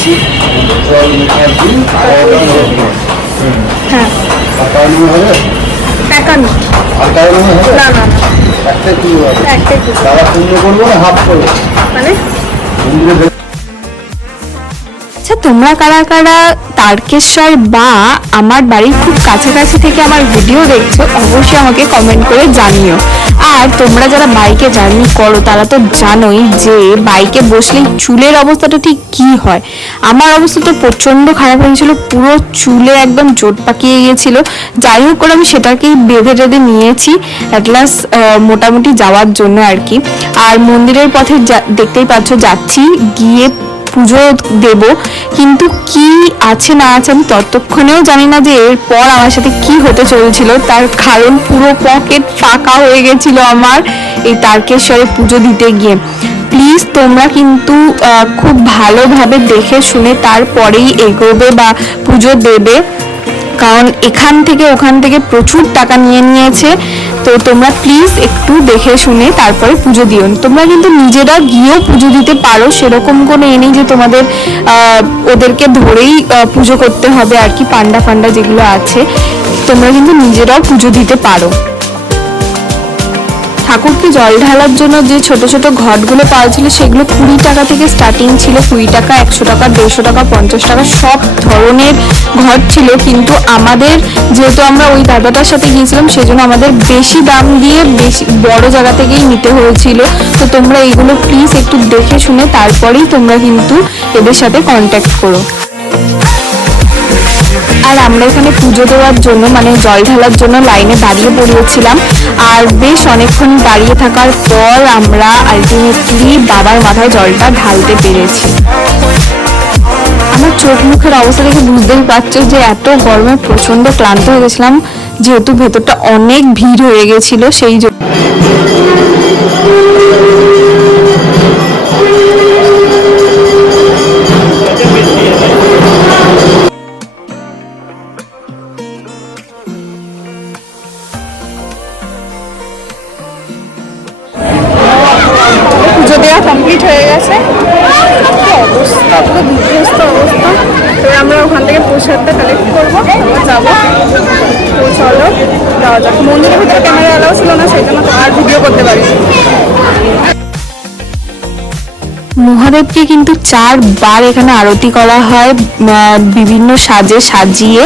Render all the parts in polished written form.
নিয়েছি। হ্যাঁ, 51। না না না, একটাই মানে। আচ্ছা, তোমরা কারা কারা তারকেশ্বর বা আমার বাড়ির খুব কাছাকাছি থেকে আমার ভিডিও দেখছো অবশ্যই আমাকে কমেন্ট করে জানিও। আর তোমরা যারা বাইকে জার্নি করো তারা তো জানোই যে বাইকে বসলেই চুলের অবস্থাটা ঠিক কি হয়। আমার অবস্থা তো প্রচণ্ড খারাপ হয়েছিল, পুরো চুলে একদম জোট পাকিয়ে গিয়েছিল। যাই হোক করে আমি সেটাকেই বেঁধে টেঁধে নিয়েছি অ্যাট লাস্ট মোটামুটি যাওয়ার জন্য আর কি। আর মন্দিরের পথে দেখতেই পাচ্ছ যাচ্ছি, গিয়ে পুজো দেব, কিন্তু কি আছে না আছে আমি ততক্ষণেও জানি না যে এরপর আমার সাথে কি হতে চলেছিল। তার কারণ পুরো পকেট ফাঁকা হয়ে গেছিল আমার এই তারকেশ্বরে পুজো দিতে গিয়ে। প্লিজ তোমরা কিন্তু খুব ভালোভাবে দেখে শুনে তারপরেই এগোবে বা পুজো দেবে, কারণ এখান থেকে ওখান থেকে প্রচুর টাকা নিয়ে নিয়েছে। তো তোমরা প্লিজ একটু দেখে শুনে তারপরে পুজো দিও। তোমরা কিন্তু নিজেরা গিয়েও পুজো দিতে পারো, সেরকম কোনো এ নেই যে তোমাদের ওদেরকে ধরেই পুজো করতে হবে আর কি। পান্ডা ফান্ডা যেগুলো আছে তোমরা কিন্তু নিজেরাও পুজো দিতে পারো। ঠাকুরকে জল ঢালার জন্য যে ছোট ছোট ঘটগুলো পাওয়া ছিল সেগুলো 20 টাকা থেকে স্টার্টিং ছিল। 20 টাকা, 100 টাকা, 150 টাকা, 50 টাকা সব ধরনের ঘট ছিল। কিন্তু আমাদের যেহেতু আমরা ওই দাদাটার সাথে গিয়েছিলাম সেজন্য আমাদের বেশি দাম দিয়ে বেশি বড় জায়গা থেকেই নিতে হয়েছিল। তো তোমরা এগুলো প্লিজ একটু দেখে শুনে তারপরেই তোমরা কিন্তু এদের সাথে কন্ট্যাক্ট করো। আর আমরা এখানে পুজো দেওয়ার জন্য মানে জল ঢালার জন্য লাইনে দাঁড়িয়ে পড়িয়েছিলাম। আর বেশ অনেকক্ষণ দাঁড়িয়ে থাকার পর আমরা আলটিমেটলি বাবার মাথায় জলটা ঢালতে পেরেছি। আমার চোখ মুখের অবস্থা দেখে বুঝতেই পারছো যে এত গরমে প্রচণ্ড ক্লান্ত হয়ে গেছিলাম, যেহেতু ভেতরটা অনেক ভিড় হয়ে গেছিল সেই জন্য। পুজো দেওয়া কমপ্লিট হয়ে গেছে, অবস্থা পুরো বিধ্বস্ত অবস্থা। এবার আমরা ওখান থেকে প্রসাদটা কালেক্ট করবো, আমরা যাবো। তো চলো যাওয়া যাক। মন্দিরের ভিতরে ক্যামেরা এলাও ছিল না, সেই জন্য তো আর ভিডিও করতে পারি। মহাদেবকে কিন্তু 4 বার এখানে আরতি করা হয় বিভিন্ন সাজে সাজিয়ে।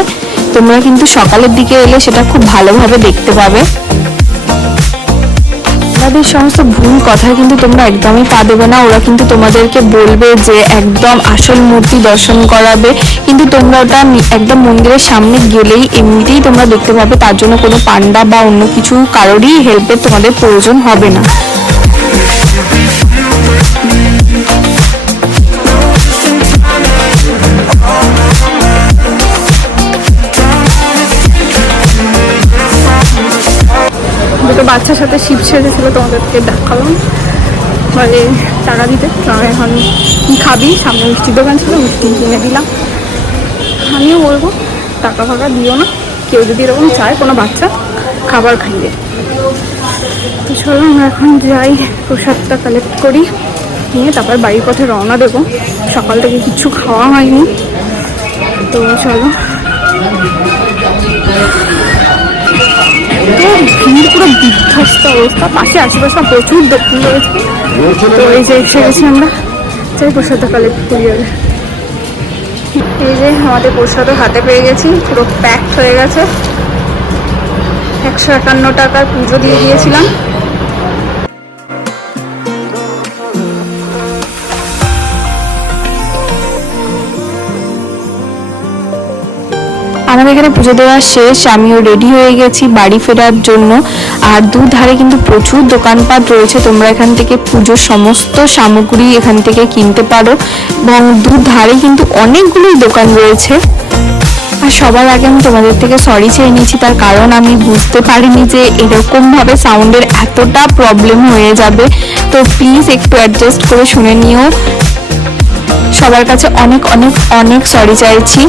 তোমরা কিন্তু সকালের দিকে এলে সেটা খুব ভালোভাবে দেখতে পাবে। তাদের সমস্ত ভুল কথা কিন্তু তোমরা একদমই পা দেবে না। ওরা কিন্তু তোমাদেরকে বলবে যে একদম আসল মূর্তি দর্শন করাবে, কিন্তু তোমরা ওটা একদম মন্দিরের সামনে গেলেই এমনিতেই তোমরা দেখতে পাবে। তার জন্য কোনো পান্ডা বা অন্য কিছু কারোরই হেল্পের তোমাদের প্রয়োজন হবে না। দুটো বাচ্চার সাথে শিব সেজেছিল, তোমাদেরকে দেখালাম মানে টাকা দিতে। এখন কী খাবি, সামনে মিষ্টির দোকান ছিল, মিষ্টি কিনে দিলাম। আমিও বলবো টাকা ফাঁকা দিও না, কেউ যদি এরকম চায় কোনো বাচ্চা খাবার খাইয়ে। তো চলো আমরা এখন যাই, প্রসাদটা কালেক্ট করি, নিয়ে তারপর বাড়ির পথে রওনা দেবো। সকাল থেকে কিছু খাওয়া হয়নি, তো চলো। তো ভিড় পুরো বিধ্বস্ত অবস্থা, পাশে আশেপাশে প্রচুর দোকান রয়েছে। তো এই যে এসে গেছি আমরা, চাই প্রসাদটা কালেক্ট করি আগে। এই যে আমাদের প্রসাদও হাতে পেয়ে গেছি, পুরো প্যাকড হয়ে গেছে। 151 টাকার পুজো দিয়ে দিয়েছিলাম। আমাদের এখানে পুজো দেওয়া শেষ, আমিও রেডি হয়ে গেছি বাড়ি ফেরার জন্য। আর দুধারে কিন্তু প্রচুর দোকানপাট রয়েছে, তোমরা এখান থেকে পুজোর সমস্ত সামগ্রী এখান থেকে কিনতে পারো। এবং দুধারে কিন্তু অনেকগুলোই দোকান রয়েছে। আর সবার আগে আমি তোমাদের থেকে সরি চেয়ে নিয়েছি, তার কারণ আমি বুঝতে পারিনি যে এরকমভাবে সাউন্ডের এতটা প্রবলেম হয়ে যাবে। তো প্লিজ একটু অ্যাডজাস্ট করে শুনে নিও। সবার কাছে অনেক অনেক অনেক সরি চাইছি।